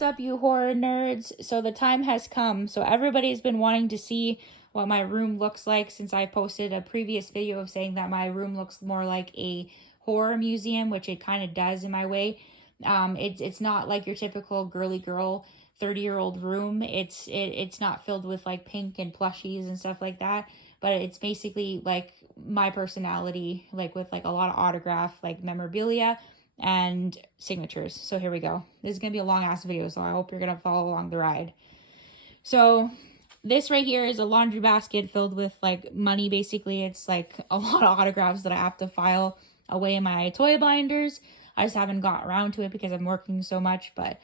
what's up, you horror nerds? So the time has come. So everybody's been wanting to see what my room looks like since I posted a previous video of saying that my room looks more like a horror museum, which it kind of does in my way. It's not like your typical girly girl 30-year-old room. It's not filled with like pink and plushies and stuff like that, but it's basically like my personality, like with like a lot of autograph, like memorabilia and signatures. So here we go. This is gonna be a long ass video, so I hope you're gonna follow along the ride. So this right here is a laundry basket filled with like money. Basically, it's like a lot of autographs that I have to file away in my toy binders. I just haven't got around to it because I'm working so much, but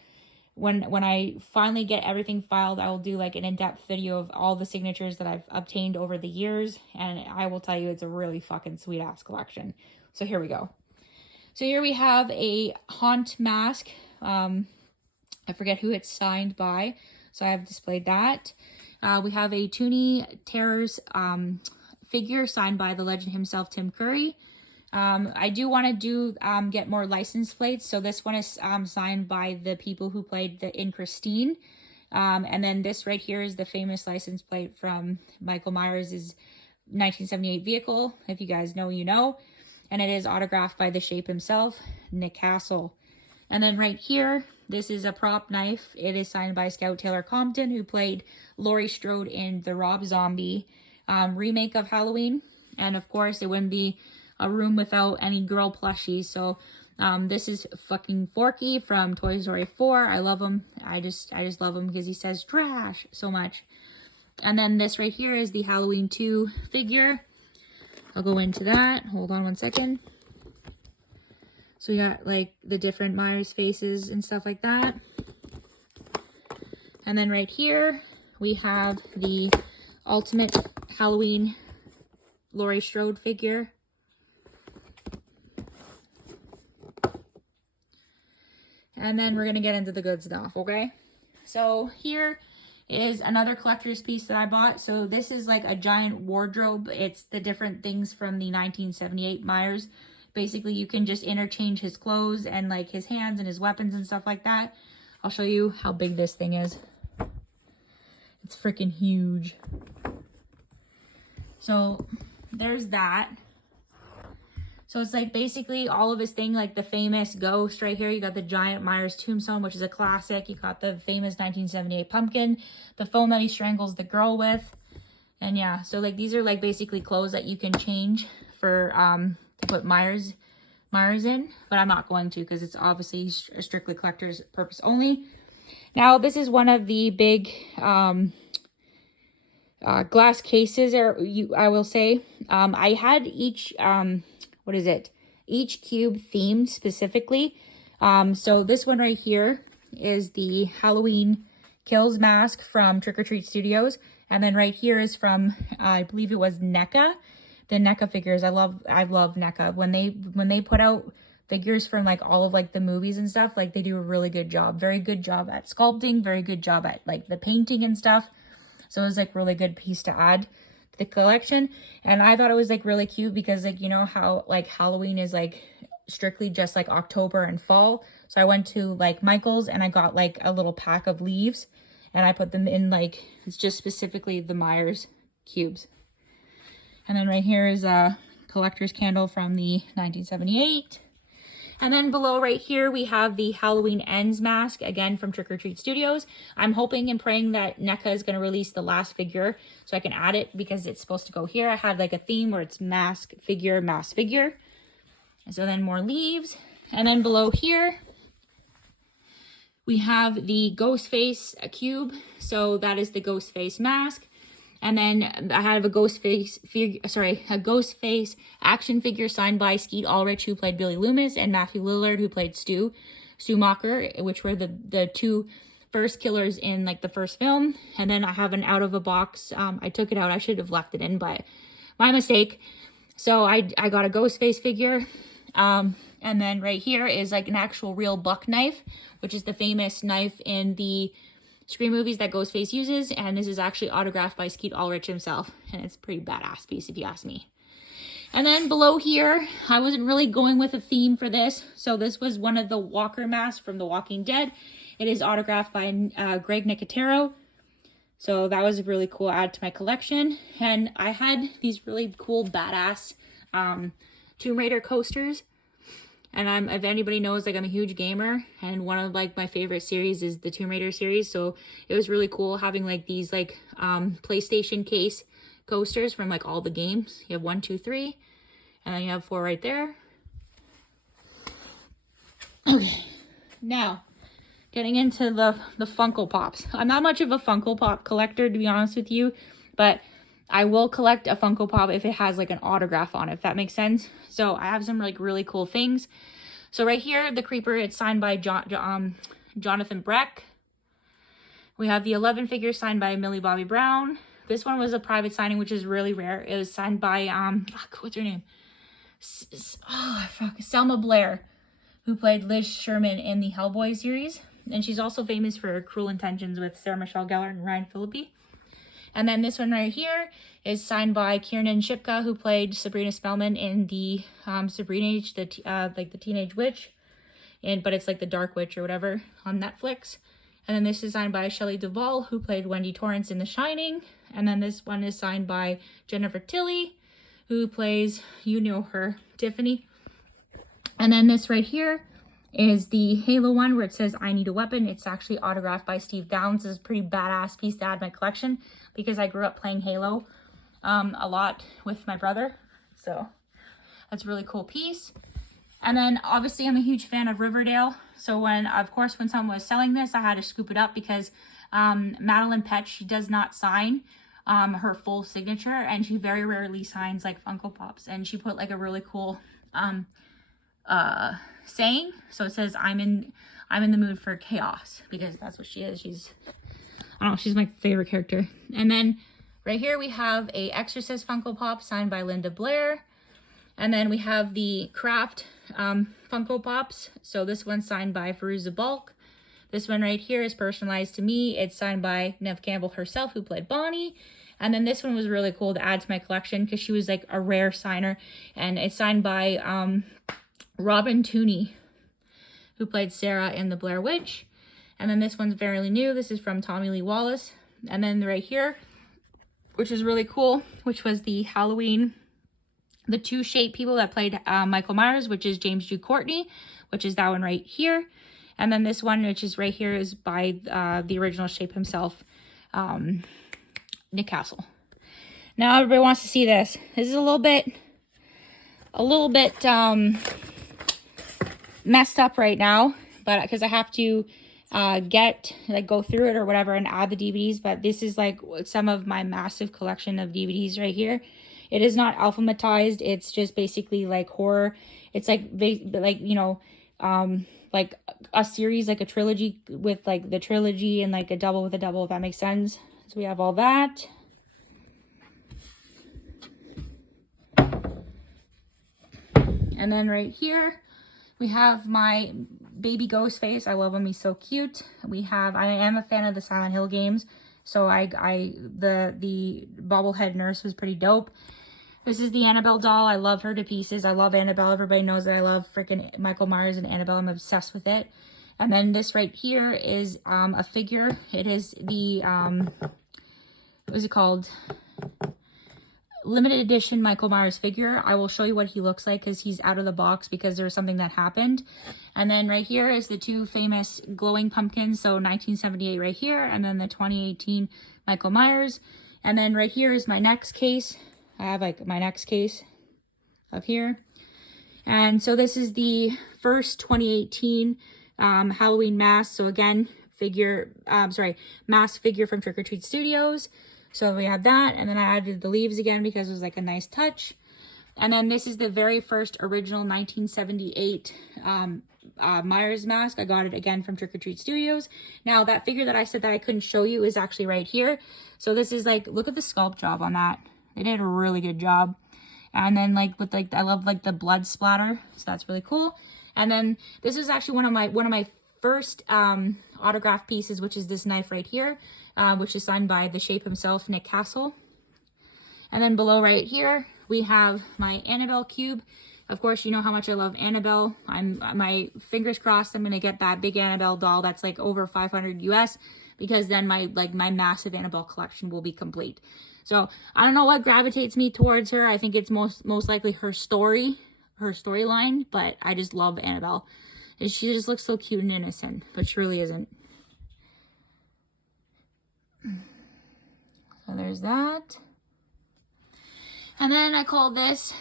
when I finally get everything filed, I will do like an in-depth video of all the signatures that I've obtained over the years, and I will tell you it's a really fucking sweet ass collection. So here we go. So here we have a Haunt mask. I forget who it's signed by, so I have displayed that. We have a Toonie Terrors figure signed by the legend himself, Tim Curry. I do want to get more license plates. So this one is signed by the people who played in Christine. And then this right here is the famous license plate from Michael Myers' 1978 vehicle. If you guys know, you know. And it is autographed by the Shape himself, Nick Castle. And then right here, this is a prop knife. It is signed by Scout Taylor Compton, who played Laurie Strode in the Rob Zombie remake of Halloween. And of course, it wouldn't be a room without any girl plushies. So this is fucking Forky from Toy Story 4. I love him. I just love him because he says trash so much. And then this right here is the Halloween 2 figure. I'll go into that. Hold on one second. So we got like the different Myers faces and stuff like that. And then right here, we have the Ultimate Halloween Laurie Strode figure. And then we're going to get into the good stuff, okay? So here is another collector's piece that I bought. So this is like a giant wardrobe. It's the different things from the 1978 Myers. Basically, you can just interchange his clothes and like his hands and his weapons and stuff like that. I'll show you how big this thing is. It's freaking huge. So there's that. So it's like basically all of his thing, like the famous ghost right here. You got the giant Myers tombstone, which is a classic. You got the famous 1978 pumpkin, the phone that he strangles the girl with. And yeah, so like these are like basically clothes that you can change for to put Myers in, but I'm not going to because it's obviously a strictly collector's purpose only. Now this is one of the big glass cases, I will say. I had each each cube themed specifically. So this one right here is the Halloween Kills mask from Trick or Treat Studios. And then right here is from, I believe it was NECA. The NECA figures, I love NECA. When they put out figures from like all of like the movies and stuff, like they do a really good job. Very good job at sculpting, very good job at like the painting and stuff. So it was like really good piece to add the collection. And I thought it was like really cute because like, you know how like Halloween is like strictly just like October and fall. So I went to like Michael's and I got like a little pack of leaves and I put them in like, it's just specifically the Myers cubes. And then right here is a collector's candle from the 1978. And then below right here, we have the Halloween Ends mask, again from Trick or Treat Studios. I'm hoping and praying that NECA is going to release the last figure so I can add it because it's supposed to go here. I had like a theme where it's mask, figure, mask, figure. And so then more leaves. And then below here, we have the Ghostface cube. So that is the Ghostface mask. And then I have a Ghostface action figure signed by Skeet Ulrich, who played Billy Loomis, and Matthew Lillard, who played Stu Macher, which were the two first killers in like the first film. And then I have an out of a box. I took it out. I should have left it in, but my mistake. So I got a Ghostface figure. And then right here is like an actual real buck knife, which is the famous knife in the Scream movies that Ghostface uses, and this is actually autographed by Skeet Ulrich himself, and it's a pretty badass piece if you ask me. And then below here, I wasn't really going with a theme for this, so this was one of the Walker masks from The Walking Dead, It is autographed by Greg Nicotero. So that was a really cool add to my collection. And I had these really cool badass Tomb Raider coasters. And if anybody knows, like, I'm a huge gamer, and one of like my favorite series is the Tomb Raider series. So it was really cool having like these like PlayStation case coasters from like all the games. You have 1, 2, 3, and then you have 4 right there. Okay, now getting into the Funko Pops. I'm not much of a Funko Pop collector, to be honest with you, but I will collect a Funko Pop if it has like an autograph on it, if that makes sense. So I have some like really cool things. So right here, the Creeper, it's signed by Jonathan Breck. We have the 11 figure signed by Millie Bobby Brown. This one was a private signing, which is really rare. It was signed by, what's her name? Selma Blair, who played Liz Sherman in the Hellboy series. And she's also famous for Cruel Intentions with Sarah Michelle Gellar and Ryan Phillippe. And then this one right here is signed by Kiernan Shipka, who played Sabrina Spellman in the Sabrina Age, like the Teenage Witch, but it's like the Dark Witch or whatever on Netflix. And then this is signed by Shelley Duvall, who played Wendy Torrance in The Shining. And then this one is signed by Jennifer Tilly, who plays, you know her, Tiffany. And then this right here is the Halo one where it says I Need a Weapon. It's actually autographed by Steve Downes. This is a pretty badass piece to add to my collection because I grew up playing Halo a lot with my brother. So that's a really cool piece. And then obviously I'm a huge fan of Riverdale. So when someone was selling this, I had to scoop it up because Madeline Petch, she does not sign her full signature, and she very rarely signs like Funko Pops. And she put like a really cool saying. So it says I'm in the mood for chaos, because that's what she is. She's my favorite character. And then right here we have a Exorcist Funko Pop signed by Linda Blair. And then we have the Craft Funko Pops. So this one's signed by Fairuza Balk. This one right here is personalized to me. It's signed by Neve Campbell herself, who played Bonnie. And then this one was really cool to add to my collection because she was like a rare signer. And it's signed by Robin Tooney, who played Sarah in The Blair Witch. And then this one's fairly new. This is from Tommy Lee Wallace. And then right here, which is really cool, which was the Halloween, the two Shape people that played Michael Myers, which is James Jude Courtney, which is that one right here. And then this one, which is right here, is by the original Shape himself, Nick Castle. Now everybody wants to see this. This is a little bit messed up right now, but because I have to go through it or whatever and add the DVDs. But this is like some of my massive collection of DVDs right here. It is not alphabetized. It's just basically like horror. It's like like a series, like a trilogy with like the trilogy and like a double with a double, if that makes sense. So we have all that. And then right here, we have my baby Ghostface. I love him. He's so cute. I am a fan of the Silent Hill games. So the bobblehead nurse was pretty dope. This is the Annabelle doll. I love her to pieces. I love Annabelle. Everybody knows that I love freaking Michael Myers and Annabelle. I'm obsessed with it. And then this right here is a figure. It is the, what is it called? Limited edition Michael Myers figure. I will show you what he looks like because he's out of the box because there was something that happened. And then right here is the two famous glowing pumpkins. So 1978 right here, and then the 2018 Michael Myers. And then right here is my next case. I have like my next case up here. And so this is the first 2018 Halloween mask. So again, mask figure from Trick or Treat Studios. So we have that, and then I added the leaves again because it was like a nice touch. And then this is the very first original 1978 Myers mask. I got it again from Trick or Treat Studios. Now that figure that I said that I couldn't show you is actually right here. So this is like, look at the sculpt job on that. They did a really good job. And then I love like the blood splatter. So that's really cool. And then this is actually one of my first autograph pieces, which is this knife right here, which is signed by the Shape himself, Nick Castle. And then below right here, we have my Annabelle cube. Of course, you know how much I love Annabelle. My fingers crossed I'm gonna get that big Annabelle doll that's like over 500 US, because then my massive Annabelle collection will be complete. So I don't know what gravitates me towards her. I think it's most likely her storyline, but I just love Annabelle. And she just looks so cute and innocent, but she really isn't. So there's that. And then I call this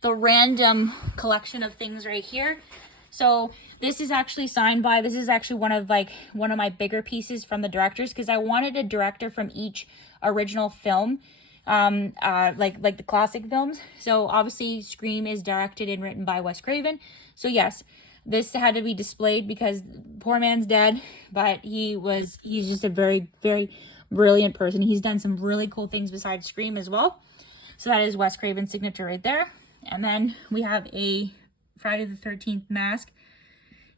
the random collection of things right here. So this is actually signed by, this is actually one of my bigger pieces from the directors, because I wanted a director from each original film, like the classic films. So obviously Scream is directed and written by Wes Craven. So yes, this had to be displayed because poor man's dead, but he's just a very, very brilliant person. He's done some really cool things besides Scream as well. So that is Wes Craven's signature right there. And then we have a Friday the 13th mask.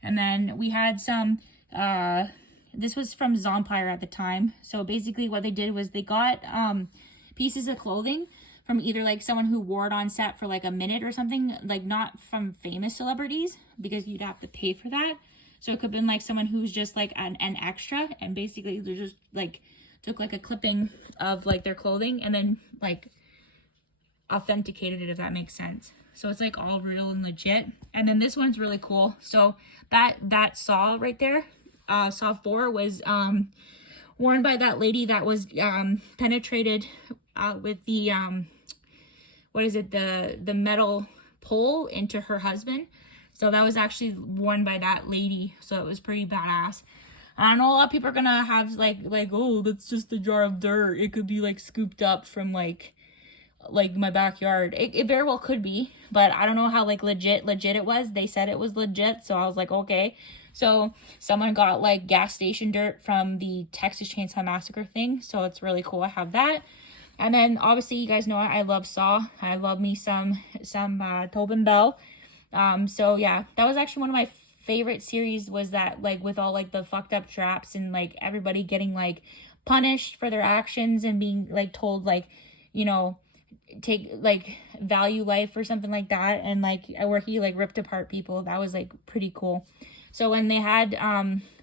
And then we had some, this was from Zompire at the time. So basically what they did was they got pieces of clothing from either like someone who wore it on set for like a minute or something, like not from famous celebrities, because you'd have to pay for that. So it could have been like someone who's just like an extra, and basically they're just like took like a clipping of like their clothing and then like authenticated it, if that makes sense. So it's like all real and legit. And then this one's really cool. So that saw right there, saw 4, was worn by that lady that was penetrated with the what is it, the metal pole into her husband. So that was actually worn by that lady. So it was pretty badass. I know a lot of people are gonna have like oh, that's just a jar of dirt. It could be like scooped up from like my backyard. It very well could be, but I don't know how like legit it was. They said it was legit, so I was like, okay. So someone got like gas station dirt from the Texas Chainsaw Massacre thing, so it's really cool. I have that. And then obviously you guys know I love Saw. I love me some Tobin Bell. So yeah, that was actually one of my favorite series, was that like with all like the fucked up traps and like everybody getting like punished for their actions and being like told like, you know, take like value life or something like that, and like where he like ripped apart people. That was like pretty cool. So when they had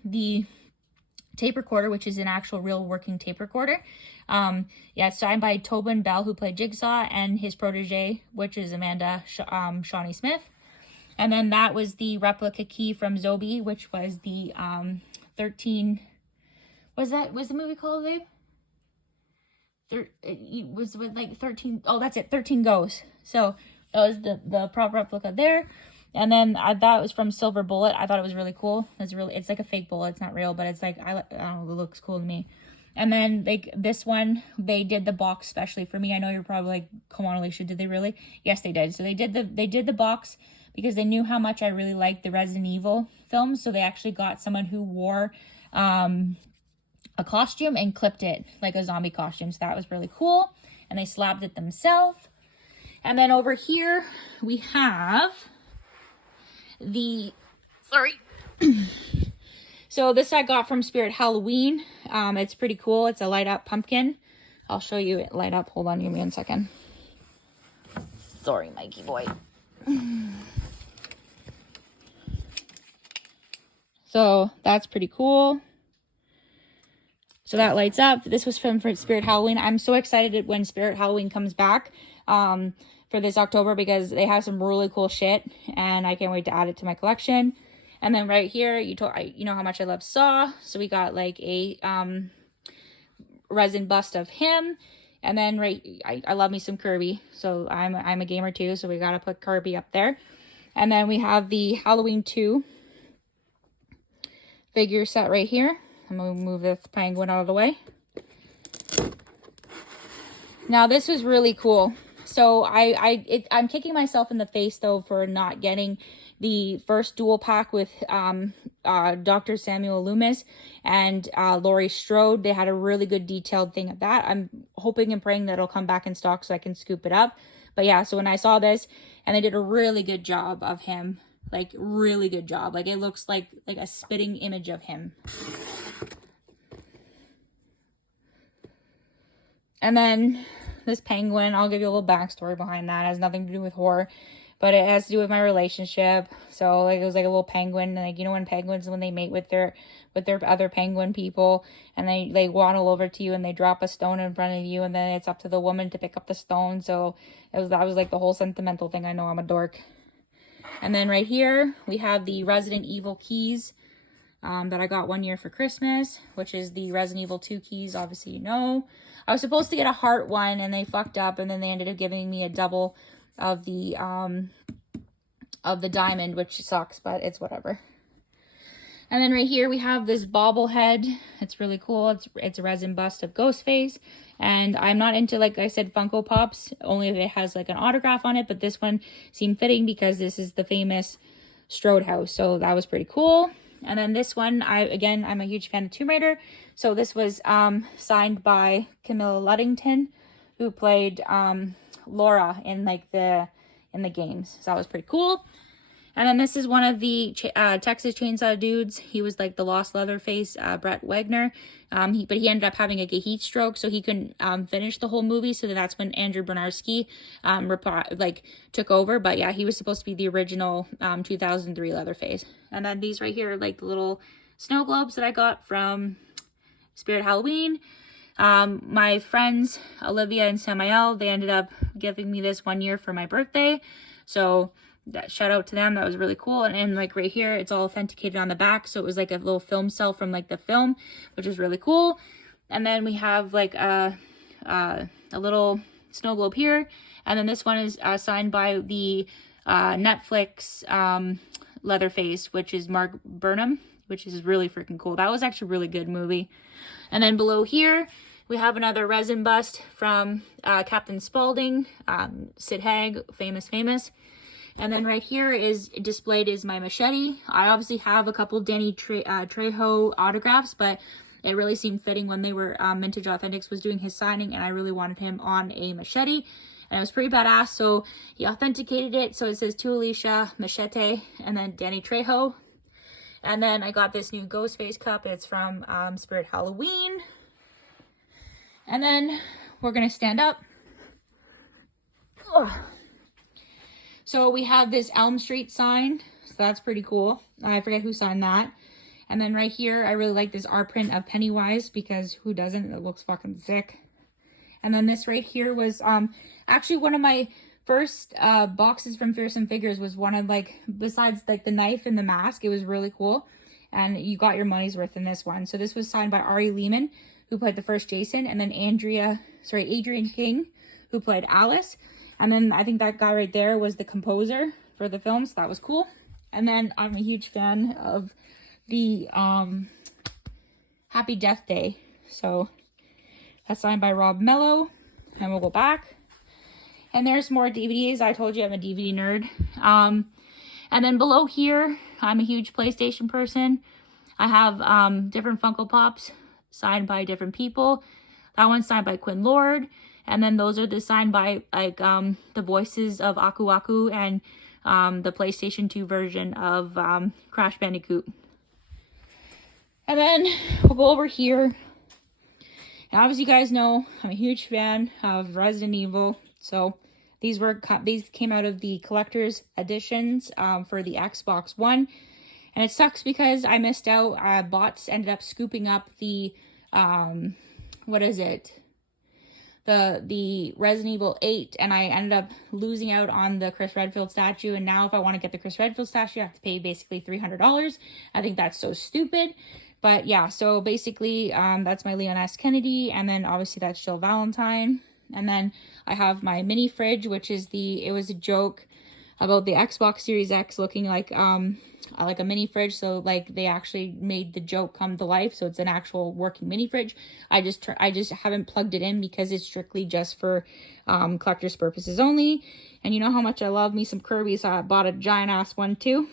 the tape recorder, which is an actual real working tape recorder, yeah, it's signed by Tobin Bell, who played Jigsaw, and his protege, which is Amanda Shawnee Smith. And then that was the replica key from Zombie, which was the 13, was the movie called, babe? It was with like 13, oh that's it, 13 Goes. So that was the prop replica there. And then that was from Silver Bullet. I thought it was really cool. It's like a fake bullet, it's not real, but it's like, I don't know, it looks cool to me. And then like this one, they did the box specially for me. I know you're probably like, come on Alicia, did they really? Yes, they did. So they did the box because they knew how much I really liked the Resident Evil films. So they actually got someone who wore a costume and clipped it like a zombie costume. So that was really cool. And they slabbed it themselves. And then over here we have the, so this I got from Spirit Halloween. It's pretty cool. It's a light up pumpkin. I'll show you it light up. Hold on, give me 1 second. Sorry, Mikey boy. So that's pretty cool. So that lights up. This was from Spirit Halloween. I'm so excited when Spirit Halloween comes back for this October, because they have some really cool shit, and I can't wait to add it to my collection. And then right here, you know how much I love Saw. So we got like a resin bust of him. And then I love me some Kirby. So I'm a gamer too, so we gotta put Kirby up there. And then we have the Halloween 2 figure set right here. I'm gonna move this penguin out of the way. Now this was really cool. So I'm kicking myself in the face though for not getting the first dual pack with Dr. Samuel Loomis and Laurie Strode. They had a really good detailed thing of that. I'm hoping and praying that it'll come back in stock so I can scoop it up. But yeah, so when I saw this, and they did a really good job of him, like really good job. Like it looks like a spitting image of him. And then this penguin. I'll give you a little backstory behind that. It has nothing to do with horror, but it has to do with my relationship. So like it was like a little penguin, like, you know, when penguins, when they mate with their other penguin people, and they waddle over to you and they drop a stone in front of you, and then it's up to the woman to pick up the stone. So that was like the whole sentimental thing. I know I'm a dork. And then right here we have the Resident Evil keys that I got one year for Christmas, which is the Resident Evil 2 keys. Obviously, you know, I was supposed to get a heart one and they fucked up, and then they ended up giving me a double of the diamond, which sucks, but it's whatever. And then right here we have this bobblehead. It's really cool. It's a resin bust of Ghostface. And I'm not into, like I said, Funko Pops, only if it has like an autograph on it. But this one seemed fitting because this is the famous Strode house. So that was pretty cool. And then this one, I'm a huge fan of Tomb Raider. So this was signed by Camilla Luddington, who played Laura in like the games. So that was pretty cool. And then this is one of the Texas Chainsaw dudes. He was like the lost Leatherface, Brett Wagner. But he ended up having like a heat stroke, so he couldn't finish the whole movie. So that's when Andrew Bernarski took over. But yeah, he was supposed to be the original 2003 Leatherface. And then these right here are like the little snow globes that I got from Spirit Halloween. My friends Olivia and Samael, they ended up giving me this one year for my birthday. So that shout out to them. That was really cool. And like right here, it's all authenticated on the back. So it was like a little film cell from like the film, which was really cool. And then we have like a little snow globe here. And then this one is signed by the Netflix Leatherface, which is Mark Burnham, which is really freaking cool. That was actually a really good movie. And then below here, we have another resin bust from Captain Spaulding, Sid Haig, famous. And then right here is displayed is my machete. I obviously have a couple Danny Trejo autographs, but it really seemed fitting when they were Vintage Authentics was doing his signing, and I really wanted him on a machete. And it was pretty badass, so he authenticated it. So it says to Alicia, machete, and then Danny Trejo. And then I got this new Ghostface cup. It's from Spirit Halloween. And then we're going to stand up. Ugh. So we have this Elm Street sign. So that's pretty cool. I forget who signed that. And then right here, I really like this art print of Pennywise, because who doesn't? It looks fucking sick. And then this right here was actually one of my first boxes from Fearsome Figures. Was one of, like, besides like the knife and the mask, it was really cool. And you got your money's worth in this one. So this was signed by Ari Lehman, who played the first Jason, and then Adrian King, who played Alice. And then I think that guy right there was the composer for the film, so that was cool. And then I'm a huge fan of the Happy Death Day. So that's signed by Rob Mello. And we'll go back. And there's more DVDs. I told you I'm a DVD nerd. And then below here, I'm a huge PlayStation person. I have different Funko Pops signed by different people. That one's signed by Quinn Lord. And then those are signed by like the voices of Aku Aku and the PlayStation 2 version of Crash Bandicoot. And then we'll go over here. And obviously you guys know I'm a huge fan of Resident Evil. So these came out of the collector's editions for the Xbox One. And it sucks because I missed out. Bots ended up scooping up the the Resident Evil 8, and I ended up losing out on the Chris Redfield statue. And now if I want to get the Chris Redfield statue, I have to pay basically $300. I think that's so stupid. But yeah, so basically that's my Leon S. Kennedy, and then obviously that's Jill Valentine. And then I have my mini fridge, which is it was a joke about the Xbox Series X looking like a mini fridge. So like they actually made the joke come to life. So it's an actual working mini fridge. I just haven't plugged it in because it's strictly just for collector's purposes only. And you know how much I love me some Kirby, so I bought a giant ass one too.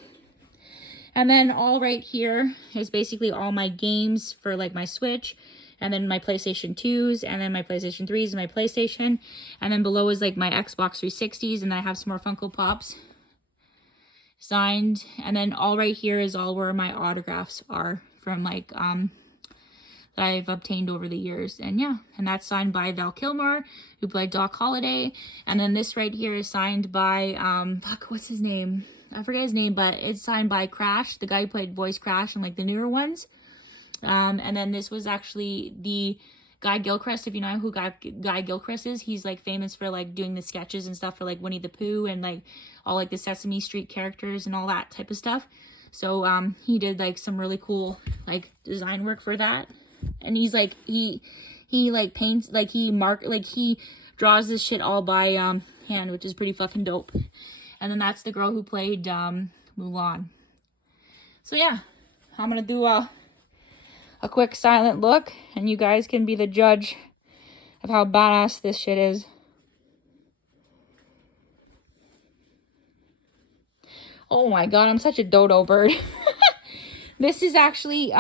And then all right here is basically all my games for like my Switch, and then my PlayStation 2s, and then my PlayStation 3s, and my PlayStation. And then below is like my Xbox 360s, and then I have some more Funko Pops signed. And then all right here is all where my autographs are from like that I've obtained over the years. And yeah, and that's signed by Val Kilmer, who played Doc Holliday. And then this right here is signed by, what's his name? I forget his name, but it's signed by Crash, the guy who played voice Crash in like the newer ones. And then this was actually the Guy Gilchrist, if you know who Guy Gilchrist is. He's like famous for like doing the sketches and stuff for like Winnie the Pooh and like all like the Sesame Street characters and all that type of stuff. So he did like some really cool like design work for that. And he's like he like paints, like he draws this shit all by hand, which is pretty fucking dope. And then that's the girl who played Mulan. So yeah, I'm gonna do a quick silent look, and you guys can be the judge of how badass this shit is. Oh my god, I'm such a dodo bird. This is actually,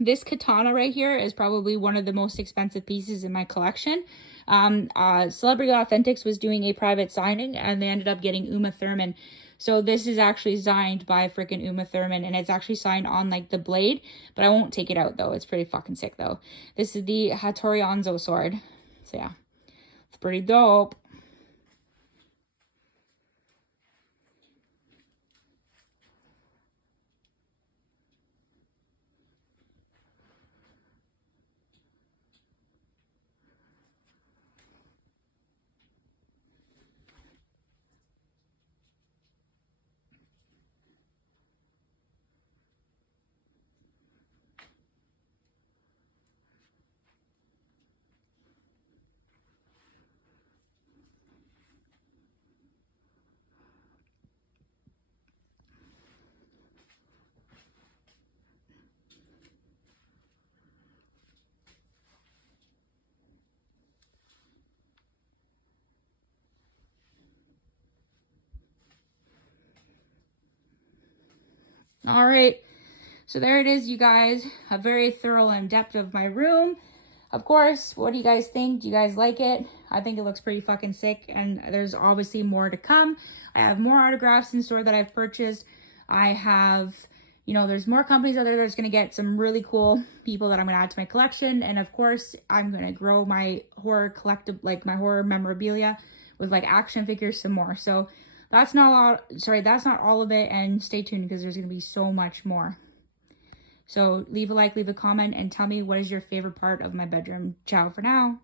this katana right here is probably one of the most expensive pieces in my collection. Celebrity Authentics was doing a private signing, and they ended up getting Uma Thurman. So this is actually signed by freaking Uma Thurman, and it's actually signed on like the blade, but I won't take it out though. It's pretty fucking sick though. This is the Hattori Hanzo sword. So yeah, it's pretty dope. All right, so there it is, you guys. A very thorough and depth of my room. Of course, what do you guys think? Do you guys like it? I think it looks pretty fucking sick, and there's obviously more to come. I have more autographs in store that I've purchased. I have, you know, there's more companies out there that's going to get some really cool people that I'm going to add to my collection. And of course, I'm going to grow my horror collective, like my horror memorabilia with like action figures some more. So that's not all of it, and stay tuned because there's going to be so much more. So leave a like, leave a comment, and tell me what is your favorite part of my bedroom. Ciao for now.